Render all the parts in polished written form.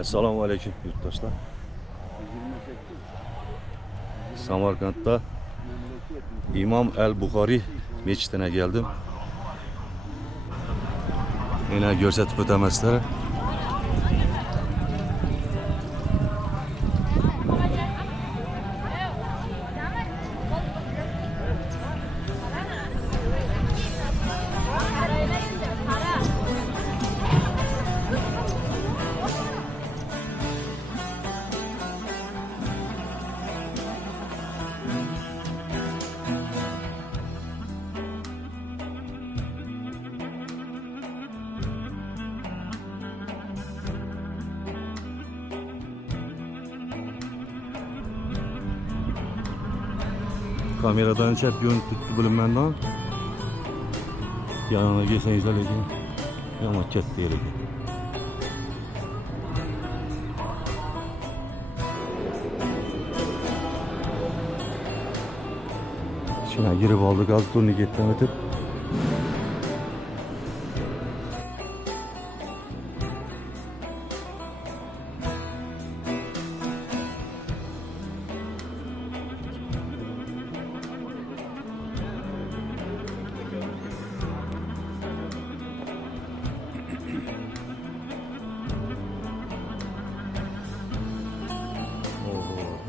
Assalomu alaykum yurtdoshlar. Samarqandda İmam el-Buxoriy mechitine geldim. Yine görsatib o'taman sizlarga. Kameradan chap yonib tutdi bilinmandan. Yanına gelseniz lekin yomon katta yer ekan. Shuna girib oldik, hozir turnikedan o'tib.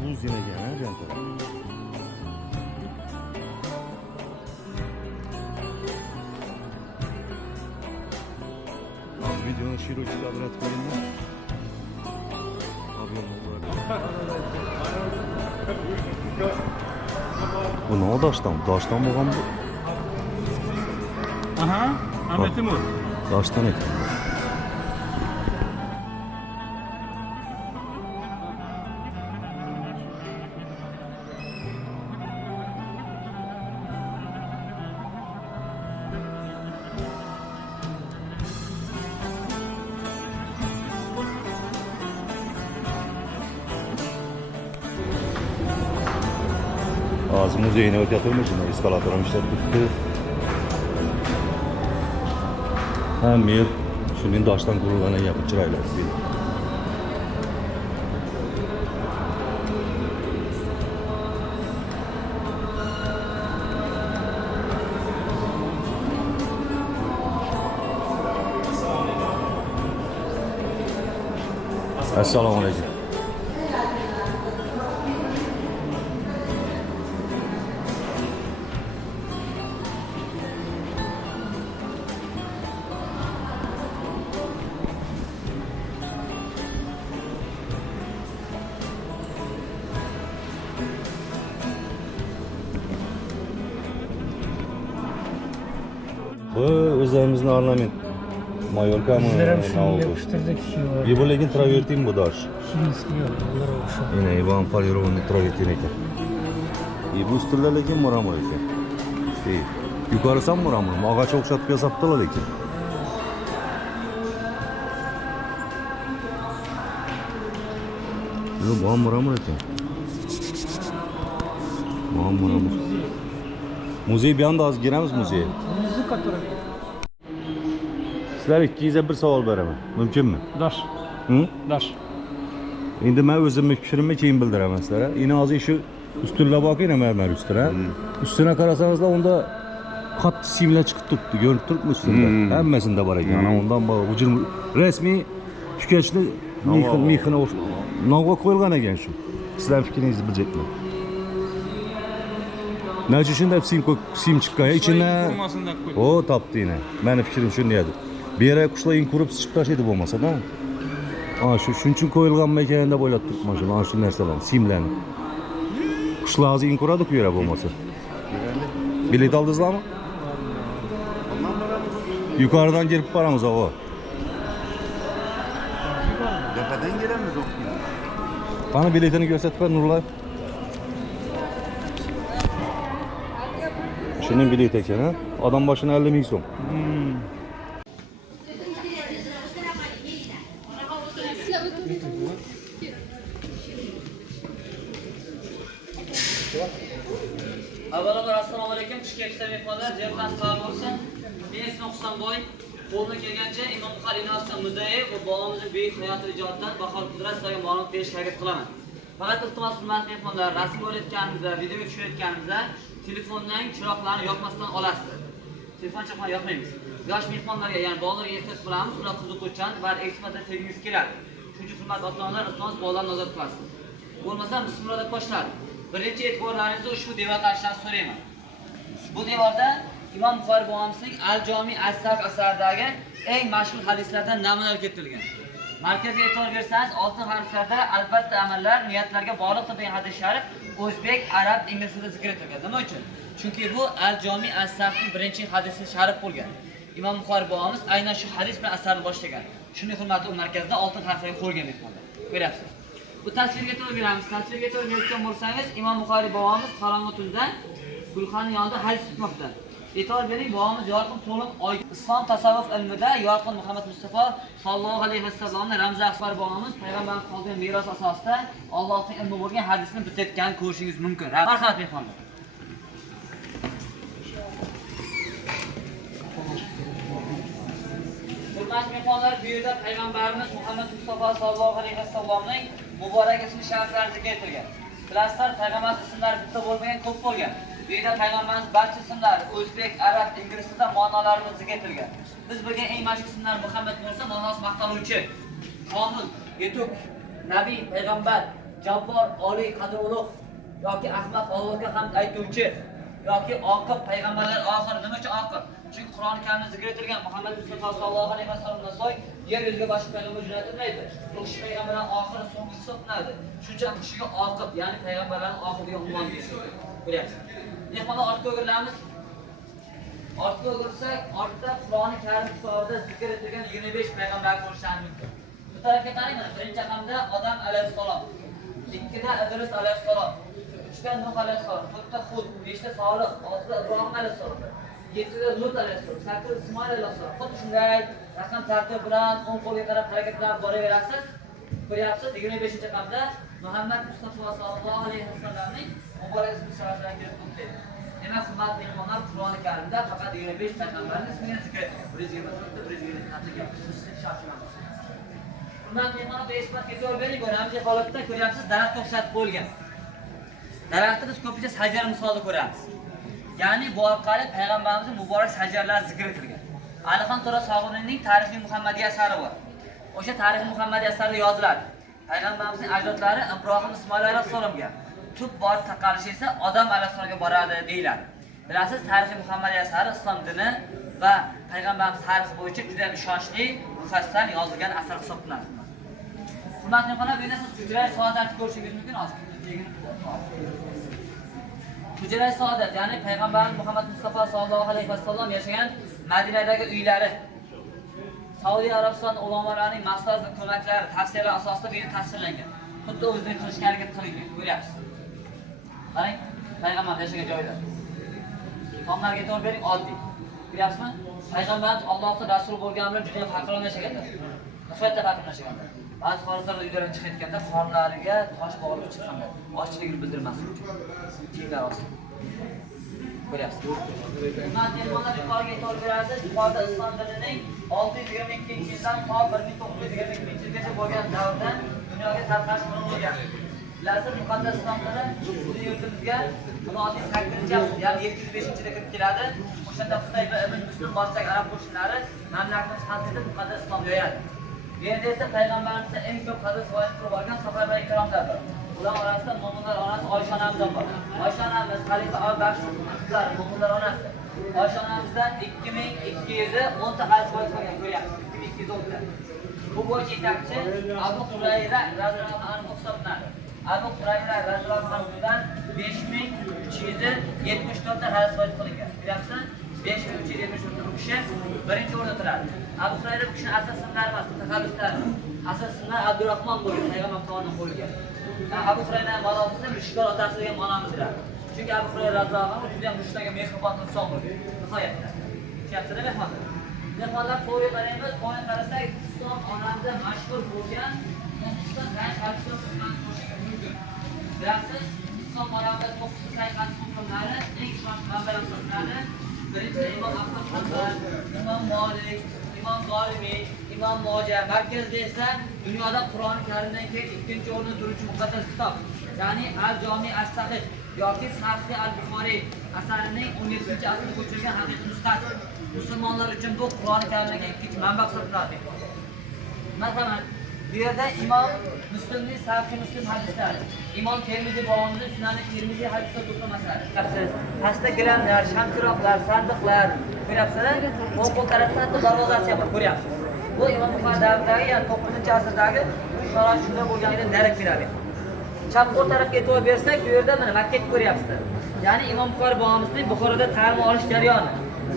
Buz yine gene jantlar. Videonun şiroçi kadrat koyayım mı? Bu ne o daştan? Daştan mı bu? Aha, Ahmet Timur. Daştan ettim. Ağzı muzeyine ötüyatırmış, eskalatorun işler bitti. Hem yer, şunun daştan kurulğana yapıp çıraylar. Assalomu alaykum. Bu özlerimizin ornament. Mayorka mı? Bizler şunu yapıştırdık. Bir bu lekin travertin bu daş. Şirinski yok. Bunlar oluşu. Yine Ivan Palyarov'un travertin ekan. Bu üstüler lekin muramur ekan. Yukarısı ham muramur. Ağaç o'xshatib yasabdilar lekin. Bu ham muramur ekan. Bu ham muramur. Muzey bir anda az giremiz muzeye. Müzik katırı. Sizlar ikkinizga bir savol beraman. Mumkinmi? Daş. Hı? Daş. Endi men o'zimni fikrimni keyin bildiraman sizlarga. Endi hozir shu ustunlar borku, mermer ustuna. Ustuna qarasangizlar unda qattiq simlar chiqib turibdi. Ko'rib turibmi ustunda? Hammasida bor ekan. Ana undan bor. Hujum rasmiy tukachli mixini nog'a qo'yilgan ekan shu. Sizlar fikringizni biljekman. Nechun shunday sim chiqqan? Ichidan o topdi yine. Meni fikrim shunday edi. Bir yere qushlar qurib chiqib tashlaydi bo'lmasa-da. Shuning uchun qo'yilganmi ekan deb o'ylab turibman shu. Ana shu narsalarni, simlarni. Qushlar hozir quradi-ku yere bo'lmasa. Bilet oldingizlarmi? Yukarıdan girip paramız o. Tepeden giremiz o. Bana biletini gösterip ver Nurullah. Şunun bileti ekan ha. Adam başına 50 ming so'm. Avvalambor assalomu alaykum, xush kelibsiz mehmonlar. Javob nasib bo'lsin. Men Husanboy. Qo'ldan kelgancha Imom Buxoriy Innovatsiya muzeyi va bog'imizning buyuk hayot ijodidan bahor qudrat sizlarga ma'lumot berishga harakat qilaman. Faqat iltimos hurmatli mehmonlar, rasm olayotganimizda, videoga tushayotganimizda telefonning chiroqlarini yoqmasdan olasiz. Telefon chiroqlarini yoqmaymiz. Yosh mehmonlarga, ya'ni bolalarga ehtiyot qilamiz, ular qiziquvchan va ekspert teginiz keladi. Shuning uchun hurmatli ota-onalar, iltimos bolalarni nazorat qilasiz. Bo'lmasa bismillah deb boshladi. Birinchi e'tiborlaringizni ushbu devor qarashdan so'rayman. Bu devorda Imom Buxoriy bobomizning Al-Jomi as-Sahih asaridagi eng mashhur hadislardan namunalar keltirilgan. Markazga e'tibor bersangiz, oltin harflarda albatta amallar, niyatlarga bog'liq degan hadis sharif o'zbek, arab, ingliz tilida zikr etilgan. Nima uchun? Chunki bu Al-Jomi as-Sahihning birinchi hadisi sharif bo'lgan. Imom Buxoriy bobomiz aynan shu hadis bilan asarni boshlagan. Shuni hurmatli markazda oltin harflarga qo'ygan mehmonlar. Ko'ryapsiz. Bu tasvirga e'tibor beramiz. Tasvirga e'tibor bergan bo'lsangiz, Imom Buxoriy bobomiz qorong'u tunda gulxanning yonida hadis tutmoqda. E'tibor bering, bobomiz yorqin to'liq oy islom tasavvuf ilmida yorqin Muhammad Mustafa sallallohu alayhi vasallamning ramzi axbar bobomiz payg'ambarimiz qolgan meros asosida Allohning ilmi bo'lgan hadisni bitatganini ko'rishingiz mumkin. Marhamat mehmonlar. Hurmatli mehmonlar, bu yerda payg'ambarimiz Muhammad Mustafa sallallohu alayhi vasallamning muborak ismi shariflari zikr etilgan. Bilasizlar, payg'ambarimiz ismlari bitta bo'lmagan, ko'p bo'lgan. Bu yerda payg'ambarimiz barcha ismlari o'zbek, arab, ingliz tilida ma'nolari zikr etilgan. Biz bilgan eng mashhur ismlar Muhammad bo'lsa, ma'nosi maqtaluvchi, komil, yetuk, nabiy, payg'ambar, jabbor, oliy, qadr ulug' yoki ahmaq, Allohga hamd aytuvchi yoki oqib, payg'ambarlar oxiri. Nima uchun oqib? Chunki Qur'oni Karimda zikr etilgan Muhammad Mustafa sallallohu alayhi vasallamdan so'ng yer yuziga boshqa payg'ambar jo'natilmaydi. Bu kishi payg'ambarlar oxiri so'nggi hisoblanadi. Shuncha kishiga oqib, ya'ni payg'ambarlarning oxiri degan unvon berilgan. Ko'ryapsiz. Mehmonlar ortga o'girlamiz. Ortga o'girsak, ortda Qur'oni Karim kitobida zikr etilgan 25 payg'ambar ko'rishingiz mumkin. Bu tarafga qarang, mana birinchi raqamda Odam alayhissalom, ikkida Idris alayhissalom, uchta Nuh alayhissalom, to'rtta Hud, beshta Solih, oltida Ibrohim alayhissalom, yettida Lut alayhissalom, sakkizida Ismoil alayhissalom. Xuddi shunday raqam tartib bilan o'ng qo'lga qarab harakatlanib boraverasiz. Ko'ryapsiz, 25-raqamda Muhammad Mustafa sallallohu alayhi vasallamning muborak ismi shariflari kelib to'xtaydi. Demak, hurmatli mehmonlar, Qur'oni Karimda faqat 25 payg'ambarning ismini zikr etilgan. 124 Hurmatli mehmonlar, bu isbatga e'tibor bering, bu ramziy holatda ko'ryapsiz, daraxtga o'xshatib qo'yilgan. Daraxtni biz ko'pincha sajara misolida ko'ramiz. Ya'ni bu orqali payg'ambarimizning muborak sajaralari zikr etilgan. Alixon To'ra Sog'inning Tarixi Muhammadiy asari bor. O'sha Tarixi Muhammadiy asarida yoziladi. Payg'ambarimizning ajdodlari Ibrohim Ismoil alayhissalomga, tub bor taqalishi esa Odam alayhissalomga boradi deyiladi. Bilasiz, Tarixi Muhammadiy asari islom dini va payg'ambarimiz tarixi bo'yicha juda ishonchli, mufassal yozilgan asar hisoblanadi. Hurmatli mehmonlar, bu yerda siz hujra-i saodatni ko'rishingiz mumkin hozir. Hujra-i saodat, ya'ni payg'ambarimiz Muhammad Mustafa sallallohu alayhi vasallam yashagan Madinadagi uylari. Saudiya Arabiston ulamolarining maslahat va ko'maklari, tavsiyalar asosida bu yerda tasvirlangan. Xuddi o'zidek qilishga harakat qilingan. Ko'ryapsiz. Qarang, payg'ambar yashagan joylar. Tomlarga e'tibor bering, oddiy. Ko'ryapsizmi? Payg'ambarimiz Allohning rasuli bo'lgani bilan juda faqirona yashaganlar. Nihoyatda faqirona yashaganlar. Ba'zi xorijlar uylaridan chiqayotganda qornlariga tosh bog'lab chiqqanlar. Ochligini bildirmaslik uchun. Kiyimlar ostida. Ko'ryapsiz. Hurmatli mehmonlar, yuqoriga e'tibor berasiz. Yuqorida islom dinining 622-yildan to 1922-yilgacha bo'lgan davrda dunyoga tarqalish qilingan. Bilasiz, muqaddas islom dini bu yurtimizga milodiy 8-asr, ya'ni 705-yilda kirib keladi. O'shanda Xitoy va Ibn Muslim boshidagi arab qo'shinlari mamlakatimiz xalqiga muqaddas islom yoyadi. Bu yerda esa payg'ambarimizdan eng ko'p hadis rivoyat qilib olgan sahoba ikromlar bor. Ular orasida mo'minlar onasi Oysha onamiz bor. Oysha onamiz xalifa Abu-Bakr qizlari, mo'minlar onasi. Oysha onamizdan 2210 ta hadis rivoyat qilgan, ko'ryapsiz. 2210 ta. Bu bo'yicha yetakchi Abu Hurayra radhiyallohu anhu hisoblanadi. Abu Hurayra radhiyallohu anhudan 5374 ta hadis rivoyat qilingan. Ko'ryapsiz? 5374 ta kishi birinchi o'rinda turadi. Abu Hurayra bu kishining asl ismlari emas, mutaxassislari. Asl ismi Abdurahmon bo'lgan, payg'ambar tomonidan qo'yilgan. Abu Hurayraning ma'nosi mushkil otasi degan ma'noni bildiradi. Chunki Abu Hurayra radhiyallohu anhu juda ham mushkilga mehribon inson bo'lgan. Nihoyatda. Tushunasizlar mehmonlar? Mehmonlar to'g'ri qaraymiz, qo'yin qarasak, islom olamida mashhur bo'lgan to'qqizta sahih hadislar qo'shilgan mumkin. Bilasiz, islom olamida to'qqizta sahih hadis hukmlari eng ishonchli manbalar hisoblanadi. Birinchi Imom Ahmad Hanbal, Imom Malik, imom Zolimiy, imom Moja, markazda esa dunyoda Qur'oni Karimdan keyin ikkinchi o'rinda turuvchi muqaddas kitob, ya'ni Al-Jami as-Sahih yoki Sahih al-Buxoriy asarining 17-asrda ko'chirilgan haqiqiy nusxasi. Musulmonlar uchun bu Qur'oni Karimdagi ikkinchi manba hisoblanadi. Masalan, bu yerda imom Muslimning Sahih Muslim hadislari, imom Termiziy bobomizning Sunan Termiziy hadislar to'plamalari. Pastda gilamlar, shamchiroqlar, sandiqlar, ko'ryapsizlar? O'ng qo'l tarafda hatto darvozasi ham bor, ko'ryapsiz. Bu imom Buxoriy davridagi, ya'ni 9-asrdagi shorat shunda bo'lganidan darak beradi. Chap qo'l tarafga e'tibor bersak, bu yerda mana makkatni ko'ryapsizlar. Ya'ni imom Buxoriy bobomizning Buxoroda ta'lim olish jarayoni.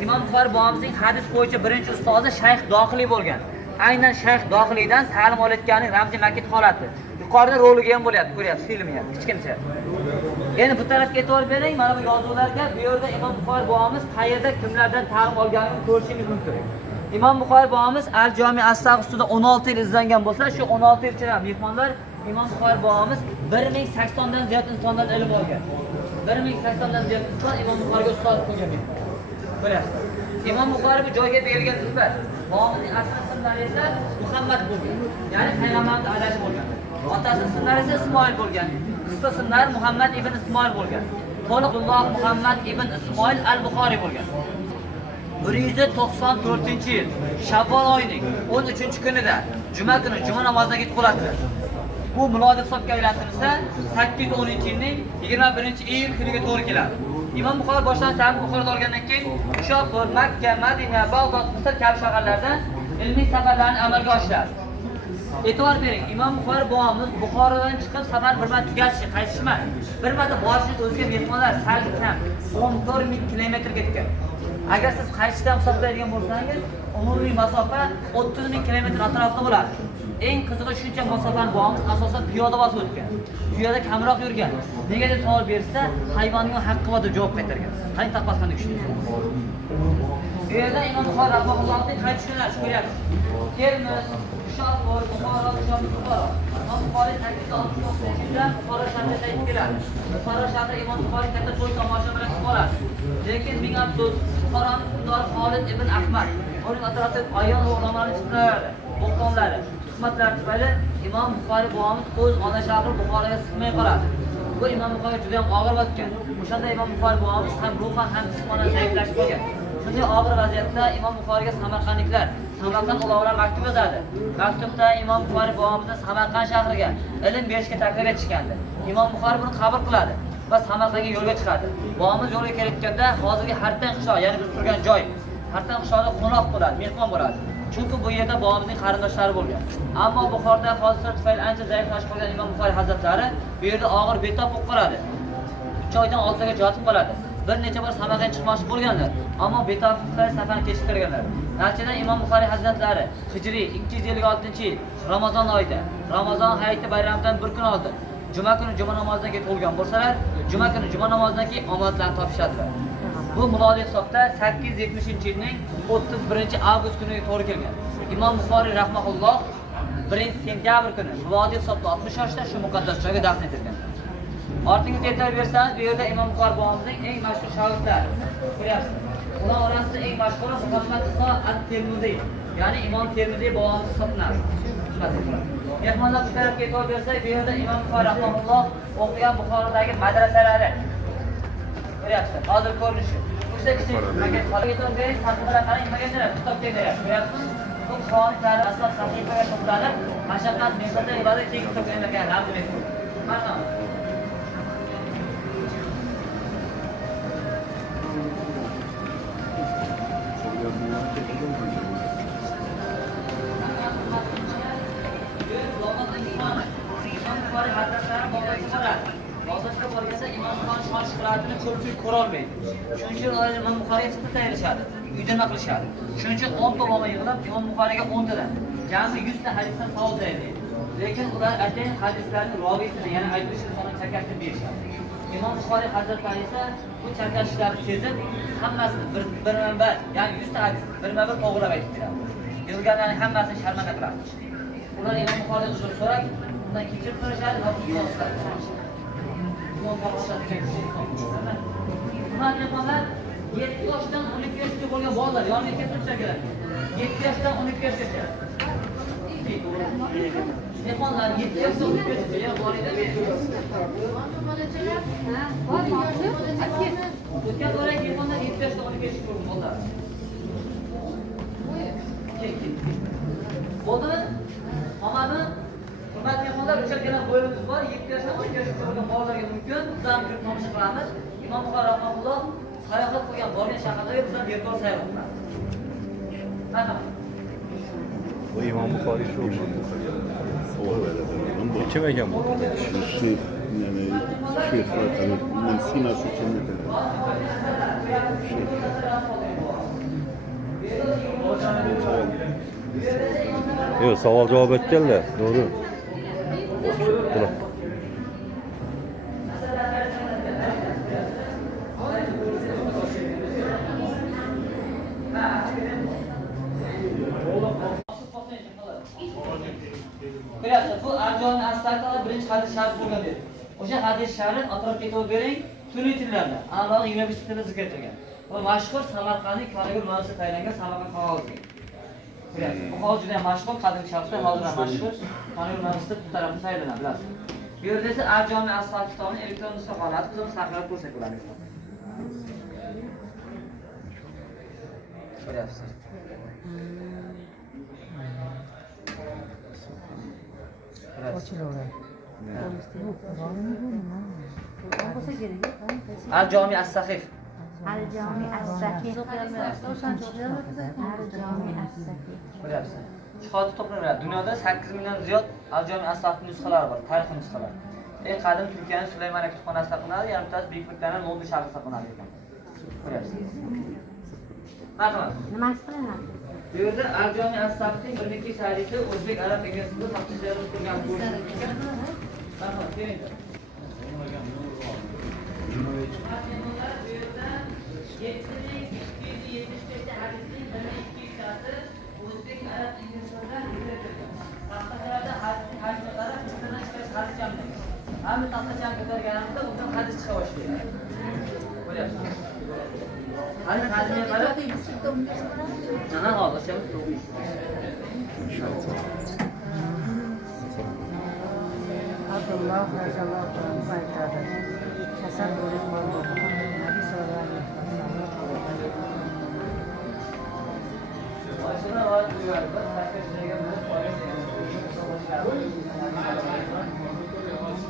Imom Buxoriy bobomizning hadis bo'yicha birinchi ustozi Shayx Dohiliy bo'lgan. Aynan Shayx Dohiliydan ta'lim olayotganining ramziy maket holati. Yuqorida roliga ham bo'lyapti, ko'ryapsiz, filmi ham, kichkincha. Endi bu tarafga e'tibor bering, mana bu yozuvlarga. Bu yerda imom Buxoriy bobomiz qayerda kimlardan ta'lim olganini ko'rishingiz mumkin. Imom Buxoriy bobomiz Al-Jami as-Sahih ustida 16 yil izlangan bo'lsa, shu 16 yil ichida mehmonlar imom Buxoriy bobomiz 1080 dan ziyod insondan ilm olgan. 1080 dan ziyod inson imom Buxoriyga ustoz bo'lgan. Ko'ryapsiz. İmam Buxoriy bu joyga berilgan sifat. Bobomizning asl ismlari esa Muhammad bo'lgan. Ya'ni payg'ambarning adasi bo'lgan. Otasi ismlari esa Ismoil bo'lgan. Qisqa ismlari Muhammad ibn Ismoil bo'lgan. To'liqulloh Muhammad ibn Ismoil al-Buxoriy bo'lgan. 194-yil Shavvol oyining 13-kunida juma kuni juma namoziga qoladilar. Bu milodiy hisobga aylantirilsa 810-yilning 21-iyul kuniga to'g'ri keladi. İmam Buxoriy boshdan ta'lim Buxoroda olgandan keyin Shopur, Makka, Madina, Bag'dod, Misr kabi shaharlarda ilmiy safarlarni amalga oshiradi. E'tibor bering, Imom Buxoriy bobomiz Buxorodan chiqib safar bir marta tugatishi, qaytish emas. Bir marta borishni o'ziga mehmonlar salkam 14000 kilometr ketgan. Agar siz qaytishdan hisoblaydigan bo'lsangiz, umumiy masofa 30000 kilometr atrofida bo'ladi. Eng qizig'i shuncha masofani bobomiz asosan piyoda bosib o'tgan. Piyoda kamroq yurgan. Nega deb savol bersa, hayvonning haqqi bor deb javob qaytargan. Qani taqvasini tushunasiz. Bu yerda Imom Buxoriy rahimahullohning qaytish yo'nalishi ko'ryapsiz. Termiz, Shofir, Buxoro, Buxoro. Imom Buxoriy 869-yilda Buxoro shahrida qaytib keladi. Buxoro shahri Imom Buxoriy katta to'y tomosha bilan qoladi. Lekin ming afsus, Buxoroning hukmdori Xolid ibn Ahmad uning atrofida ayol va ulamolarning chiqaradi. Bo'xtonlari, tuhmatlar tufayli Imom Buxoriy bobomiz o'z ona shahri Buxoroga chiqmay qoladi. Bu Imom Buxoriy juda ham og'ir o'tgan. O'shanda Imom Buxoriy bobomiz ham ruhan ham jismonan zaiflashib qolgan. Shunday og'ir vaziyatda Imom Buxoriyga samarqandliklar, Samarqand ulamolar maktub yozadi. Maktubda Imom Buxoriy bobomizni Samarqand shahriga ilm berishga taklif etishgandi. Imom Buxoriy buni qabul qiladi va Samarqandga yo'lga chiqadi. Bobomiz yo'lga kelayotganda hozirgi Hartan qishlog'i, ya'ni biz turgan joy, Hartan qishlog'ida qo'noq bo'ladi, mehmon bo'ladi. Chunki bu yerda bobomizning qarindoshlari bo'lgan. Ammo Buxoroda hodisa tufayli ancha zaiflashib qolgan Imom Buxoriy hazratlari bu yerda og'ir betob bo'lib qoladi. 3 oydan ortiga yotib qoladi. Bir necha bor Samarqandga chiqmoqchi bo'lganlar, ammo betob tufayli safarni kechiktirganlar. Natijada Imom Buxoriy hazratlari Hijriy 256-yil Ramazon oyida, Ramazon hayiti bayramidan bir kun oldin juma kuni juma namozidan keyin tug'ilgan bo'lsalar, juma kuni juma namozidan keyin omadlarni topishadilar. Bu milodiy hisobda 870-yilning 31-avgust kuniga to'g'ri kelgan. Imom Buxoriy rahimahulloh 1-sentyabr kuni milodiy hisobda 60 yoshda shu muqaddas joyga dafn etilgan. Ortingizga e'tibor bersangiz, bu yerda Imom Buxoriy bobomizning eng mashhur shogirdlari ko'ryapsiz. Ular orasida eng mashhuri Muhammad Iso at-Termiziy, ya'ni Imom Termiziy bobomiz hisoblanadi. Mehmonlar bu tarafga e'tibor bersak, bu yerda Imom Buxoriy rahimahulloh o'qigan Buxorodagi madrasalari ko'ryapsiz. Hozir ko'rinishi. O'sha kichik maket qolib e'tibor bering, sahifalariga qarang, nimaga kitob kelayapti. Ko'ryapsiz? Bu Qur'on karim asos sahifaga to'planib, mashaqqat mehnatdan iborat keng kitob kelayotgan ramziy. Marhamat. Bozorga borganda Imom Buxoriy shon shuhratini ko'pchilik ko'ra olmaydi. Shuning uchun ular Imom Buxoriyga fiqh tayyorlashadi, uydirma qilishadi. Shuning uchun 10 ta ulamo yig'ilib Imom Buxoriyga 10 tadan, jami 100 ta hadisdan savol tayyorlaydi. Lekin ular atayin hadislarning roviysini, ya'ni aytuvchini soni chakashtirib berishadi. Imom Buxoriy hazratlari esa bu chakashishlarni sezib, hammasini bir-birma-bir, ya'ni 100 ta hadis birma-bir to'g'rilab aytib beradi. Yig'ilganlarning hammasini sharmanda qiladi. Ular Imom Buxoriydan uzr so'rab, undan kechirim so'rashadi va duo Mehmonlar 7 yoshdan 12 yoshga bo'lgan bolalar yoniga kelib turishar kerak. 7 yaşdan 12 yaşgacha. Mehmonlar 7 yaşdan 12 yaşgacha bor edi. O'tgan o'ray mehmonlar 7 yaşdan 12 yaşga ko'rib qoldilar. Bo'ldimi? Hammani hurmatli mehmonlar, o'sha bo'yimiz bor. 7 yoshdan 12 yoshga to'lgan bolalarga mumkin. Bizdan kirib tomosha qilamiz. Imom Buxoriy rahmatulloh sayohat qilgan borgan shaharlarga bizdan virtual sayohat qilamiz. Mana Bu İmam Buxoriy shu. Kim ekan bu? Şeyh, yani Şeyh Rakamı, Sina şu cennete. Yo'q, savol javob etganlar. To'g'ri. Bular. Bilasizlar, bu Arjoni Astarqala birinchi hadis sharif bo'lgan dedi. O'sha hadis sharif atrofga e'tibor bering, turli tillarda, aniqrog'i 25 tilda zikr etilgan. Bu mashhur Samarqandlik Karagul muallif tayinlangan Samarqand qog'ozi. Bilasizlar, bu qog'oz juda mashhur, qadim shaxsda hozir ham mashhur. Karagul muallif bu tarafdan tayinlanadi, bilasizlar. Bu yerda esa Arjoni Astar kitobining elektron nusxa holati bizga saqlab ko'rsak bo'ladi. Bilasizlar. Al-Jami as-Sahih. Al-Jami as-Sahih. Al-Jami as-Sahih. Bilasizlar. Shahodi to'planadi. Dunyoda 8 million ziyod Al-Jami as-Sahih nusxalari bor, tarixi nusxalar. Eng qadim Turkiyaning Sulaymaniya kutubxonasida saqlanadi, yarimtasi Buyuk Britaniyaning London shahrida saqlanadi ekan. Bilasizlar. Marhamat. Nimasi qilinadi? Bu yerda Al-Jami as-Sahihning 12 sahifasi o'zbek arab inglizida tafsirlari turgan ko'rsatilgan. Marhamat, kelinglar. Hamma taxtachani ko'targanimizda undan hadis chiqa boshlaydi. Ko'ryapsizmi? Hadisga qarab ana hozircha Abdullah roziyallohu anhu aytadi. Kasal bo'lib qoldi. Nabiy sallallohu alayhi vasallam. Boshida var diyor. Bak sakatlarga bo'lib qolgan.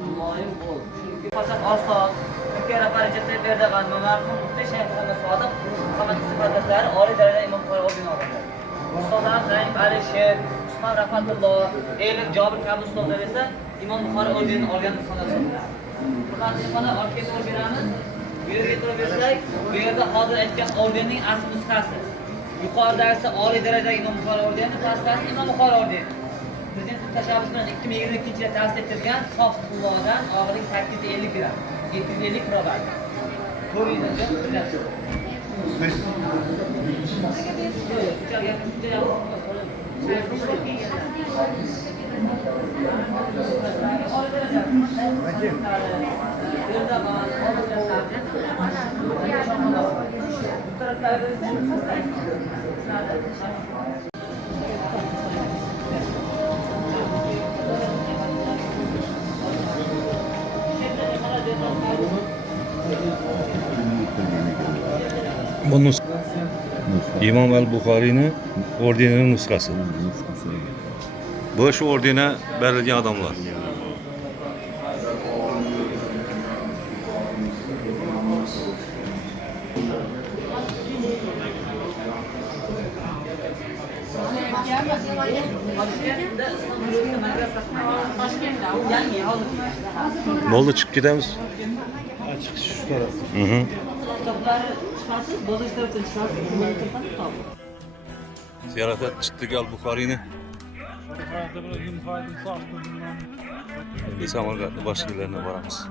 Muloyim bo'l. Chunki faqat oson. Turkiya rahbari Recep Erdo'g'an marhum muftiy Shayx Muhammad Sodiq Muhammad sifatlari oliy darajada Imom Buxoriy ordeni olgan. Ustozlar Naim Alisher, Usmon Rahmatulloh, Elif Jobir kabi ustozlar esa Imom Buxoriy ordenini olgan insonlar hisoblanadi. Hurmatli mehmonlar, ortga e'tibor beramiz. Bu yerga e'tibor bersak, bu yerda hozir aytgan ordenning asl nusxasi. Yuqoridagisi oliy darajadagi Imom Buxoriy ordeni, pastdagisi Imom Buxoriy ordeni. Prezident tashabbus bilan 2022-yilda ta'sis etilgan sof pullardan og'irligi 850 gram, 750 kilogram. 400 Bu nusxa İmam el-Buxoriyning ordenining nusxasi. Bu shu ordeni berilgan odamlar. Bo'ldi, chiqib ketamiz. Çıkış şu taraf. Kitapları çıkarsınız, bozuk taraftan çıkarsınız. Ziyorat etdik el-Buxoriyni. Endi Samarqandning boshqa yerlarına boramiz.